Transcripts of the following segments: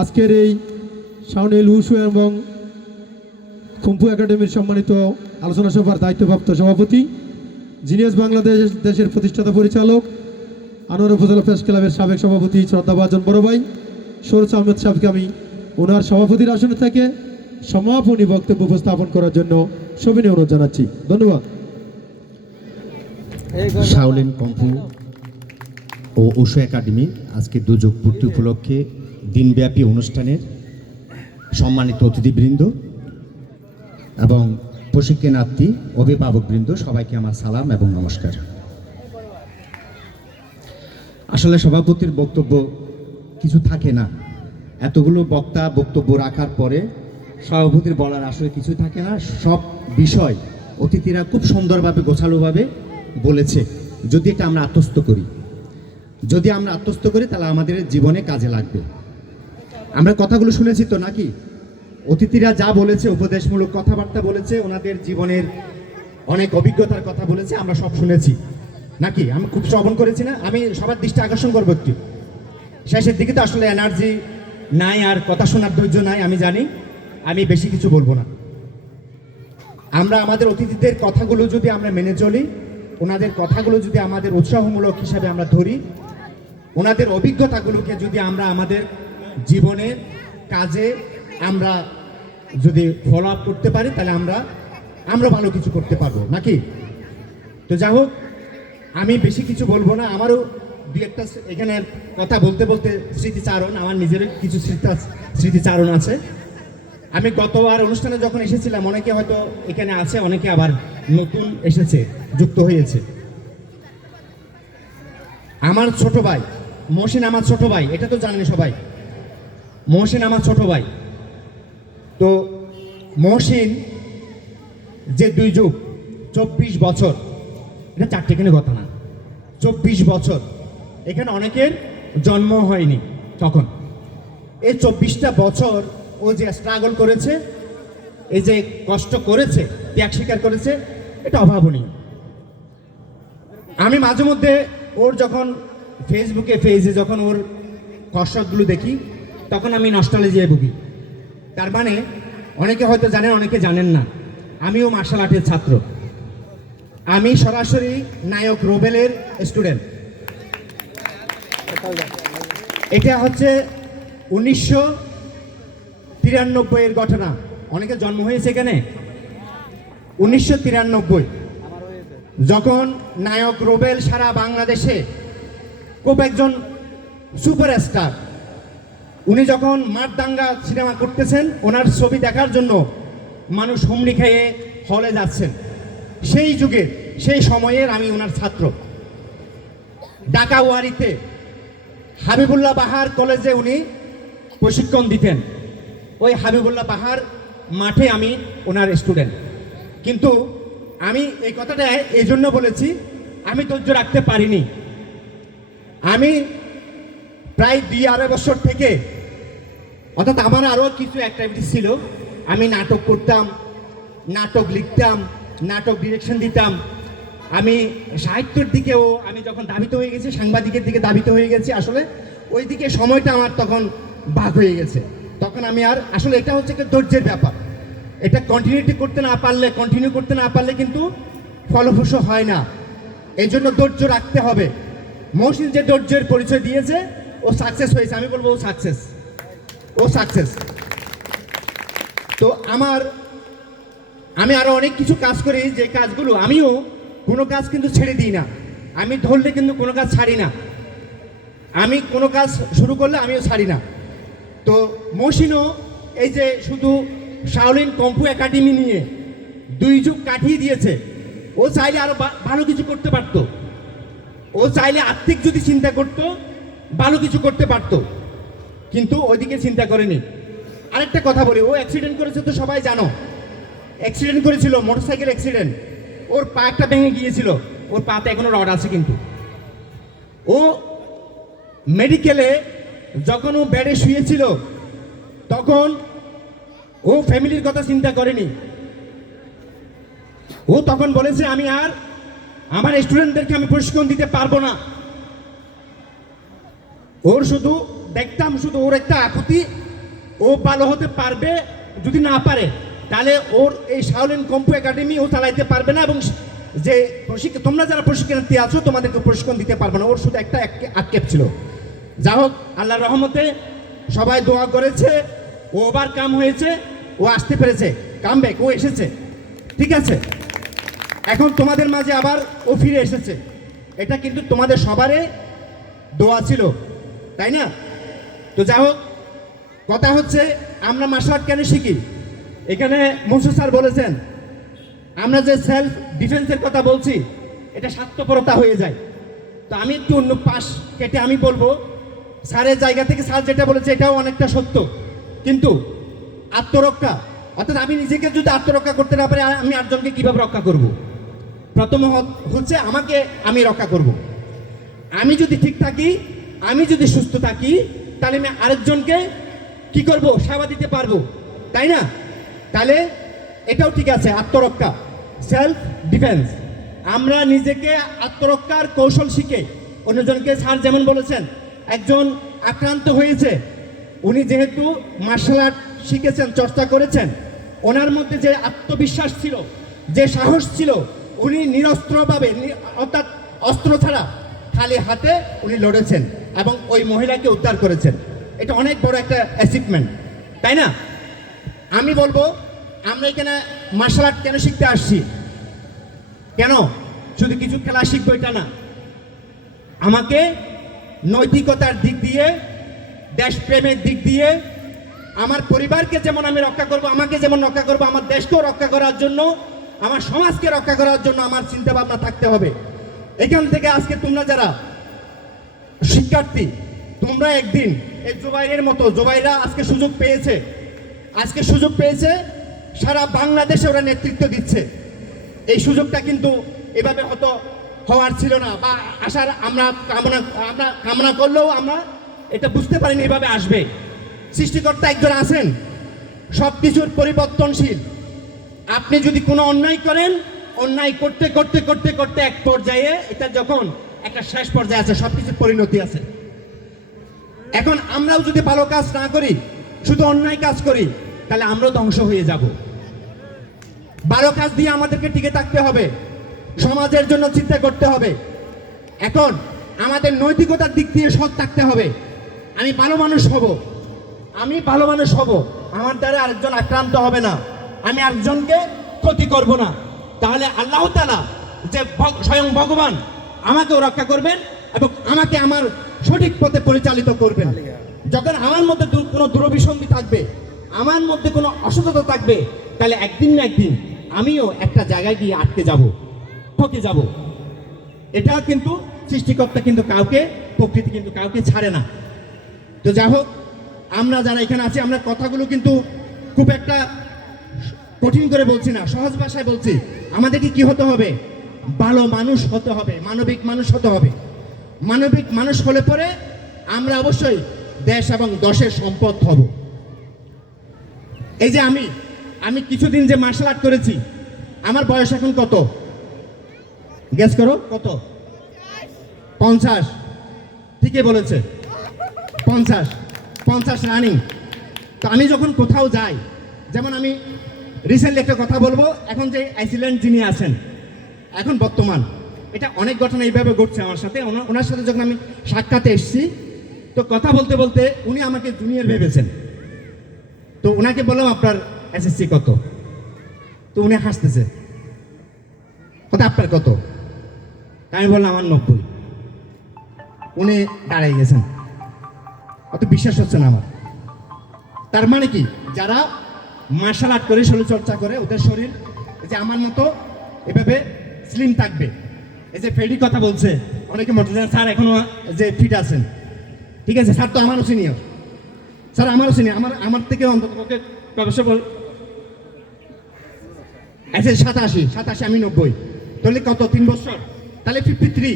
আজকের এই শাওনেল উশু এবং কুম্ফু একাডেমির সম্মানিত আলোচনা সভার দায়িত্বপ্রাপ্ত সভাপতি, জিনিয়াস বাংলাদেশ দেশের প্রতিষ্ঠাতা পরিচালক, আনোয়ার উপজেলা প্রেস ক্লাবের সাবেক সভাপতি শ্রদ্ধাভাজন বড় ভাই সরোজ আহমেদ সাহেবকে আমি ওনার সভাপতির আসনে থেকে সমাপনী বক্তব্য উপস্থাপন করার জন্য সবিনয় অনুরোধ জানাচ্ছি। ধন্যবাদ। শাওলিন কুম্ফু ও উশু একাডেমি আজকে দুযোগ পূর্তি উপলক্ষে দিনব্যাপী অনুষ্ঠানের সম্মানিত অতিথিবৃন্দ এবং প্রশিক্ষণার্থী অভিভাবকবৃন্দ, সবাইকে আমার সালাম এবং নমস্কার। আসলে সভাপতির বক্তব্য কিছু থাকে না, এতগুলো বক্তা বক্তব্য রাখার পরে সভাপতির বলার আসলে কিছু থাকে না। সব বিষয় অতিথিরা খুব সুন্দরভাবে গোছালোভাবে বলেছে। যদি এটা আমরা আত্মস্থ করি, তাহলে আমাদের জীবনে কাজে লাগবে। আমরা কথাগুলো শুনেছি তো নাকি? অতিথিরা যা বলেছে, উপদেশমূলক কথাবার্তা বলেছে, ওনাদের জীবনের অনেক অভিজ্ঞতার কথা বলেছে, আমরা সব শুনেছি নাকি? আমি খুব শ্রবণ করেছি না? আমি সবার দৃষ্টি আকর্ষণ করবো একটু। শেষের দিকে তো আসলে এনার্জি নাই, আর কথা শোনার ধৈর্য নাই, আমি জানি। আমি বেশি কিছু বলবো না। আমরা আমাদের অতিথিদের কথাগুলো যদি আমরা মেনে চলি, ওনাদের কথাগুলো যদি আমাদের উৎসাহমূলক হিসাবে আমরা ধরি, ওনাদের অভিজ্ঞতাগুলোকে যদি আমরা আমাদের জীবনে কাজে আমরা যদি ফলো আপ করতে পারি, তাহলে আমরা ভালো কিছু করতে পারবো নাকি? তো যাই হোক, আমি বেশি কিছু বলবো না। আমারও দু একটা এখানে কথা বলতে বলতে স্মৃতিচারণ, আমার নিজেরও কিছু স্মৃতিচারণ আছে। আমি গতবার অনুষ্ঠানে যখন এসেছিলাম, অনেকে হয়তো এখানে আছে, অনেকে আবার নতুন এসেছে, যুক্ত হয়েছে। আমার ছোট ভাই মহসিন, আমার ছোট ভাই, এটা তো জানেন সবাই। মহসিন আমার ছোট ভাই। তো মহসিন যে দুই যুগ 24 বছর, এটা চারটেখানি কথা না, 24 বছর। এখানে অনেকের জন্ম হয়নি তখন। এই 24টা বছর ও যে স্ট্রাগল করেছে, এই যে কষ্ট করেছে, ত্যাগ স্বীকার করেছে, এটা অভাবনীয়। আমি মাঝে মধ্যে ওর যখন পেজে যখন ওর কষ্টগুলো দেখি, তখন আমি নস্টালজিয়ায় ভুগি। তার মানে অনেকে হয়তো জানেন, অনেকে জানেন না, আমিও মার্শাল আর্টের ছাত্র। আমি সরাসরি নায়ক রোবেলের স্টুডেন্ট। এটা হচ্ছে 1993 এর ঘটনা। অনেকে জন্ম হয়েছে এখানে 1993, যখন নায়ক রোবেল সারা বাংলাদেশে খুব একজন সুপারস্টার। উনি যখন মারদাঙ্গা সিনেমা করতেছেন, ওনার ছবি দেখার জন্য মানুষ হুমড়ি খেয়ে হলে যাচ্ছেন। সেই যুগের, সেই সময়ের আমি ওনার ছাত্র। ঢাকা ওয়ারিতে হাবিবুল্লাহ বাহার কলেজে উনি প্রশিক্ষণ দিতেন। ওই হাবিবুল্লাহ বাহার মাঠে আমি ওনার স্টুডেন্ট। কিন্তু আমি এই কথাটা এই জন্য বলেছি, আমি ধৈর্য রাখতে পারিনি। আমি প্রায় 2-2.5 বছর থেকে, অর্থাৎ আমার আরও কিছু অ্যাক্টিভিটিস ছিল। আমি নাটক করতাম, নাটক লিখতাম, নাটক ডিরেকশন দিতাম। আমি সাহিত্যের দিকেও আমি যখন দাবিত হয়ে গেছি, সাংবাদিকের দিকে দাবিত হয়ে গেছি, আসলে ওই দিকে সময়টা আমার তখন ভাগ হয়ে গেছে। তখন আমি আর আসলে, এটা হচ্ছে একটা ধৈর্যের ব্যাপার। এটা কন্টিনিউ করতে না পারলে কিন্তু ফলপ্রসূ হয় না। এই জন্য ধৈর্য রাখতে হবে। মহসিন যে ধৈর্যের পরিচয় দিয়েছে, ও সাকসেস হয়েছে। আমি বলবো ও সাকসেস। তো আমি আরো অনেক কিছু কাজ করি, যে কাজগুলো আমিও কোনো কাজ কিন্তু ছেড়ে দিই না। আমি ধরলে কিন্তু কোনো কাজ ছাড়ি না। আমি কোনো কাজ শুরু করলে আমিও ছাড়ি না। তো মহসিনও এই যে শুধু শাওলিন কুম্ফু একাডেমি নিয়ে 2 যুগ কাটিয়ে দিয়েছে। ও চাইলে আরো ভালো কিছু করতে পারতো। ও চাইলে আর্থিক যদি চিন্তা করতো, ভালো কিছু করতে পারতো, কিন্তু ওইদিকে চিন্তা করেনি। আরেকটা কথা বলি, ও অ্যাক্সিডেন্ট করেছে তো সবাই জানো। অ্যাক্সিডেন্ট করেছিল, মোটরসাইকেল অ্যাক্সিডেন্ট। ওর পাটা ভেঙে গিয়েছিল, ওর পাতে এখনো রড আছে। কিন্তু ও মেডিকেলে যখন ও বেডে শুয়েছিল, তখন ও ফ্যামিলির কথা চিন্তা করেনি। ও তখন বলেছে, আমি আর আমার স্টুডেন্টদেরকে আমি প্রশিক্ষণ দিতে পারবো না। ওর শুধু দেখতাম, শুধু ওর একটা আকুতি, ও ভালো হতে পারবে, যদি না পারে তাহলে ওর এই শাওলিন কম্পু একাডেমি ও চালাইতে পারবে না, এবং যে তোমরা যারা প্রশিক্ষণার্থী আছো তোমাদেরকে প্রশিক্ষণ দিতে পারবে না। ওর শুধু একটা আক্ষেপ ছিল। যা হোক, আল্লাহর রহমতে সবাই দোয়া করেছে, ও ওভারকাম হয়েছে, ও আসতে পেরেছে, কামব্যাক, ও এসেছে, ঠিক আছে। এখন তোমাদের মাঝে আবার ও ফিরে এসেছে, এটা কিন্তু তোমাদের সবারই দোয়া ছিল, তাই না? তো যা হোক, কথা হচ্ছে আমরা মার্শাল আর্ট কেন শিখি? এখানে মনসুর স্যার বলেছেন আমরা যে সেলফ ডিফেন্সের কথা বলছি এটা স্বার্থপরতা হয়ে যায়। তো আমি একটু অন্য পাশ কেটে আমি বলবো, স্যারের জায়গা থেকে স্যার যেটা বলেছে এটাও অনেকটা সত্য, কিন্তু আত্মরক্ষা, অর্থাৎ আমি নিজেকে যদি আত্মরক্ষা করতে না পারি আমি আরেকজনকে কীভাবে রক্ষা করব? প্রথম হচ্ছে আমাকে আমি রক্ষা করব। আমি যদি ঠিক থাকি, আমি যদি সুস্থ থাকি, তাহলে আমি আরেকজনকে কি করব? সেবা দিতে পারবো, তাই না? তাহলে এটাও ঠিক আছে, আত্মরক্ষা, সেলফ ডিফেন্স। আমরা নিজেকে আত্মরক্ষার কৌশল শিখে অন্যজনকে, স্যার যেমন বলেছেন একজন আক্রান্ত হয়েছে, উনি যেহেতু মার্শাল আর্ট শিখেছেন, চর্চা করেছেন, ওনার মধ্যে যে আত্মবিশ্বাস ছিল, যে সাহস ছিল, উনি নিরস্ত্রভাবে, অর্থাৎ অস্ত্র ছাড়া খালি হাতে উনি লড়েছেন এবং ওই মহিলাকে উদ্ধার করেছেন। এটা অনেক বড় একটা অ্যাচিভমেন্ট, তাই না? আমি বলবো আমরা এখানে মার্শাল আর্ট কেন শিখতে আসছি? কেন শুধু কিছু খেলা শিখবো এটা না, আমাকে নৈতিকতার দিক দিয়ে, দেশপ্রেমের দিক দিয়ে, আমার পরিবারকে যেমন আমি রক্ষা করব, আমাকে যেমন রক্ষা করব, আমার দেশকেও রক্ষা করার জন্য, আমার সমাজকে রক্ষা করার জন্য আমার চিন্তা ভাবনা থাকতে হবে। এখান থেকে আজকে তোমরা যারা শিক্ষার্থী, তোমরা একদিন এই জুবাইরের মতো, জুবাইরা আজকে সুযোগ পেয়েছে, সারা বাংলাদেশে ওরা নেতৃত্ব দিচ্ছে। এই সুযোগটা কিন্তু এভাবে হয়তো হওয়ার ছিল না, বা আসার আমরা কামনা করলেও আমরা এটা বুঝতে পারিনি এভাবে আসবে। সৃষ্টিকর্তা একজন আছেন, সব কিছুর পরিবর্তনশীল। আপনি যদি কোনো অন্যায় করেন, অন্যায় করতে করতে করতে করতে এক পর্যায়ে এটা যখন একটা শেষ পর্যায়ে আছে, সব কিছুর পরিণতি আছে। এখন আমরাও যদি ভালো কাজ না করি, শুধু অন্যায় কাজ করি, তাহলে আমরাও ধ্বংস হয়ে যাব। ভালো কাজ দিয়ে আমাদেরকে টিকে থাকতে হবে, সমাজের জন্য চিন্তা করতে হবে। এখন আমাদের নৈতিকতার দিক দিয়ে সৎ থাকতে হবে। আমি ভালো মানুষ হব, আমার দ্বারা আরেকজন আক্রান্ত হবে না, আমি আরেকজনকে ক্ষতি করব না, তাহলে আল্লাহ তাআলা যে স্বয়ং ভগবান আমাকেও রক্ষা করবেন এবং আমাকে আমার সঠিক পথে পরিচালিত করবেন। যখন আমার মধ্যে কোনো দুরভিসন্ধি থাকবে, আমার মধ্যে কোনো অসততা থাকবে, তাহলে একদিন না একদিন আমিও একটা জায়গায় গিয়ে আটকে যাব, ঠকে যাব। এটা কিন্তু সৃষ্টিকর্তা কিন্তু কাউকে, প্রকৃতি কিন্তু কাউকে ছাড়ে না। তো যাই হোক, আমরা যারা এখানে আছি, আমরা কথাগুলো কিন্তু খুব একটা কঠিন করে বলছি না, সহজ ভাষায় বলছি। আমাদেরকে কি হতে হবে? ভালো মানুষ হতে হবে, মানবিক মানুষ হতে হবে। মানবিক মানুষ হলে পরে আমরা অবশ্যই দেশ এবং দশের সম্পদ হব। এই যে আমি কিছুদিন যে মার্শাল আর্ট করেছি, আমার বয়স এখন কত? গেস করো কত? 50। ঠিকই বলেছে, 50 রানিং। তো আমি যখন কোথাও যাই, যেমন আমি রিসেন্টলি একটা কথা বলবো, এখন যে আইসল্যান্ড যিনি আছেন এখন বর্তমান, এটা অনেক ঘটনা এইভাবে ঘটছে আমার সাথে। ওনার সাথে যখন আমি সাক্ষাতে এসেছি, তো কথা বলতে বলতে উনি আমাকে জুনিয়র ভেবেছেন। তো ওনাকে বললাম আপনার এসএসসি কত? তো উনি হাসতেছে, কথা আপনার কত? আমি বললাম আমার 90। উনি দাঁড়াই গেছেন, অত বিশ্বাস হচ্ছে না আমার। তার মানে কি, যারা মার্শাল আর্ট করে, শরীর চর্চা করে, ওদের শরীর এই যে আমার মতো এভাবে স্লিম থাকবে। এই যে ফেডি কথা বলছে, অনেকে মতো স্যার এখনো যে ফিট আছেন, ঠিক আছে স্যার, তো আমারও সিনিয়র, স্যার আমারও সিনিয়র, আমার থেকে অন্তত পক্ষে আচ্ছা 87, আমি 90, তাহলে কত? 3 বছর, তাহলে 53।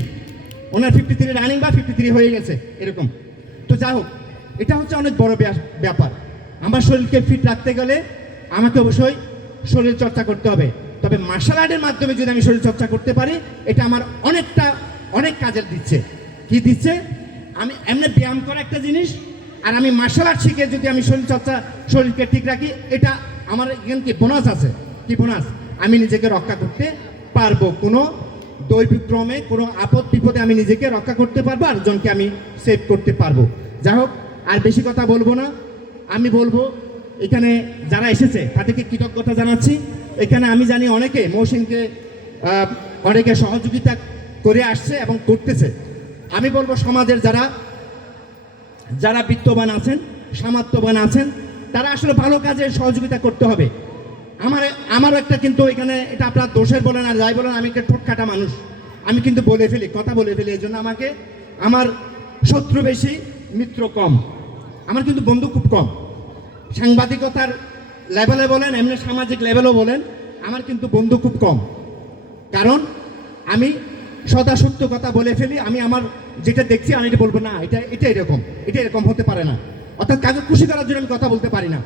ওনার 53 রানিং বা 53 হয়ে গেছে এরকম। তো যাই হোক, এটা হচ্ছে অনেক বড় ব্যাপার। আমার শরীরকে ফিট রাখতে গেলে আমাকে অবশ্যই শরীর চর্চা করতে হবে। তবে মার্শাল আর্টের মাধ্যমে যদি আমি শরীর চর্চা করতে পারি, এটা আমার অনেক কাজের দিচ্ছে। কি দিচ্ছে? আমি এমনি ব্যায়াম করা একটা জিনিস, আর আমি মার্শাল আর্ট শিখে যদি আমি শরীরচর্চা শরীরকে ঠিক রাখি, এটা আমার এখানে কি বোনাস আছে, কি বোনাস, আমি নিজেকে রক্ষা করতে পারবো। কোনো দৈবিক্রমে কোনো আপদ বিপদে আমি নিজেকে রক্ষা করতে পারবো, আর জনকে আমি সেভ করতে পারবো। যাই হোক, আর বেশি কথা বলবো না। আমি বলবো এখানে যারা এসেছে তাদেরকে কৃতজ্ঞতা জানাচ্ছি। এখানে আমি জানি অনেকে মহসিনকে অনেকে সহযোগিতা করে আসছে এবং করতেছে। আমি বলবো সমাজের যারা বিত্তবান আছেন, সামর্থ্যবান আছেন, তারা আসলে ভালো কাজে সহযোগিতা করতে হবে। আমারও একটা কিন্তু এখানে, এটা আপনার দোষের বলেন আর যাই বলেন, আমি একটা ঠোঁটকাটা মানুষ, আমি কিন্তু বলে ফেলি, কথা বলে ফেলি। এই জন্য আমার শত্রু বেশি, মিত্র কম, আমার কিন্তু বন্ধু খুব কম। সাংবাদিকতার লেভেলে বলেন, এমনি সামাজিক লেভেলও বলেন, আমার কিন্তু বন্ধু খুব কম। কারণ আমি সদা সত্য কথা বলে ফেলি। আমি আমার যেটা দেখছি আমি এটা বলবো না, এটা এরকম হতে পারে না। অর্থাৎ কাকে খুশি করার জন্য আমি কথা বলতে পারি না।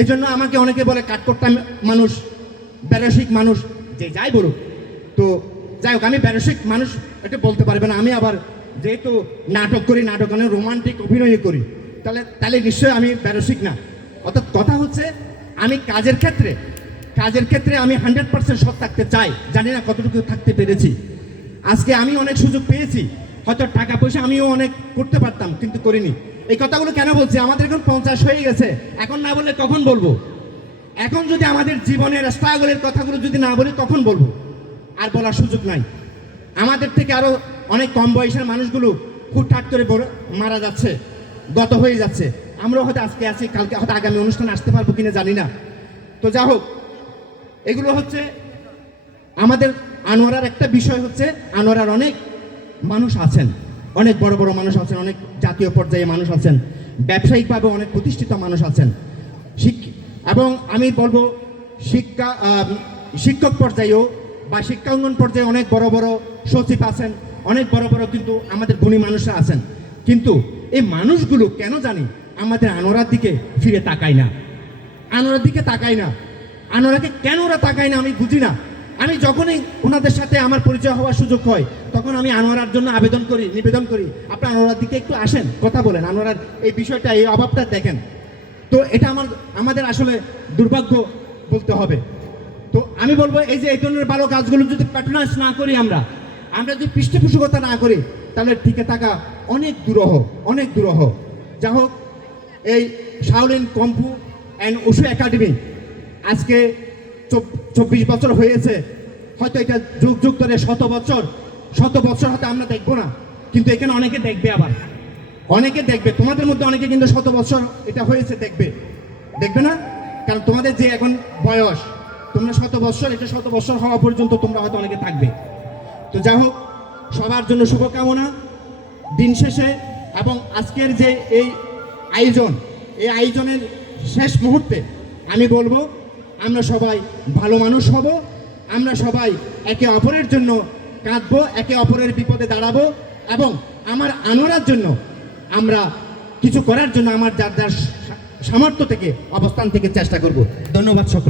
এই জন্য আমাকে অনেকে বলে কাঠকোট্টা মানুষ, ব্যারসিক মানুষ, যে যাই বলুক। তো যাই হোক, আমি ব্যারসিক মানুষ এটা বলতে পারবে না। আমি আবার যেহেতু নাটক করি, নাটক মানে রোমান্টিক অভিনয় করি, তাহলে নিশ্চয়ই আমি ব্যারসিক না। অর্থাৎ কথা হচ্ছে, আমি কাজের ক্ষেত্রে আমি 100% সৎ থাকতে চাই। জানি না কতটুকু থাকতে পেরেছি। আজকে আমি অনেক সুযোগ পেয়েছি, হয়তো টাকা পয়সা আমিও অনেক করতে পারতাম, কিন্তু করিনি। এই কথাগুলো কেন বলছি? আমাদের এখন 50 হয়ে গেছে, এখন না বললে কখন বলবো? এখন যদি আমাদের জীবনের স্ট্রাগলের কথাগুলো যদি না বলি কখন বলবো? আর বলার সুযোগ নাই। আমাদের থেকে আরো অনেক কম বয়সের মানুষগুলো হুটহাট করে মারা যাচ্ছে, গত হয়ে যাচ্ছে। আমরাও হয়তো আজকে আছি, কালকে হয়তো আগামী অনুষ্ঠানে আসতে পারবো কিনা জানি না। তো যা হোক, এগুলো হচ্ছে আমাদের আনোয়ারার একটা বিষয় হচ্ছে, আনোয়ারার অনেক মানুষ আছেন, অনেক বড় বড় মানুষ আছেন, অনেক জাতীয় পর্যায়ে মানুষ আছেন, ব্যবসায়িকভাবে অনেক প্রতিষ্ঠিত মানুষ আছেন। এবং আমি বলবো শিক্ষক পর্যায়েও বা শিক্ষাঙ্গন পর্যায়ে অনেক বড় বড় সচিব আছেন, অনেক বড় বড় কিন্তু আমাদের গুণী মানুষরা আছেন। কিন্তু এই মানুষগুলো কেন জানি আমাদের আনোয়ারার দিকে ফিরে তাকায় না, আনোয়ারাকে কেন ওরা তাকায় না আমি বুঝি না। আমি যখনই ওনাদের সাথে আমার পরিচয় হওয়ার সুযোগ হয়, তখন আমি আনোয়ারার জন্য নিবেদন করি, আপনি আনোয়ারার দিকে একটু আসেন, কথা বলেন, আনোয়ারার এই বিষয়টা, এই অভাবটা দেখেন। তো এটা আমাদের আসলে দুর্ভাগ্য বলতে হবে। তো আমি বলবো, এই ধরনের ভালো কাজগুলো যদি প্যাট্রোনাইজ না করি, আমরা যদি পৃষ্ঠপোষকতা না করি, তাহলে টিকে থাকা অনেক দুরূহ। যা হোক, এই Shaolin kung fu and wushu academy আজকে 24 বছর হয়েছে। হয়তো এটা যুগ ধরে শত বছর হয়তো আমরা দেখবো না, কিন্তু এখানে অনেকে দেখবে, আবার অনেকে দেখবে। তোমাদের মধ্যে অনেকে কিন্তু 100 বছর এটা হয়েছে দেখবে না, কারণ তোমাদের যে এখন বয়স, তোমরা 100 বছর, এটা 100 বছর হওয়া পর্যন্ত তোমরা হয়তো অনেকে থাকবে। তো যাই হোক, সবার জন্য শুভকামনা দিন শেষে। এবং আজকের যে এই আয়োজনের শেষ মুহূর্তে আমি বলবো, আমরা সবাই ভালো মানুষ হব, আমরা সবাই একে অপরের জন্য কাঁদবো, একে অপরের বিপদে দাঁড়াবো, এবং আমার আনোয়ারার জন্য আমরা কিছু করার জন্য আমার যার সামর্থ্য থেকে, অবস্থান থেকে চেষ্টা করব। ধন্যবাদ সকল।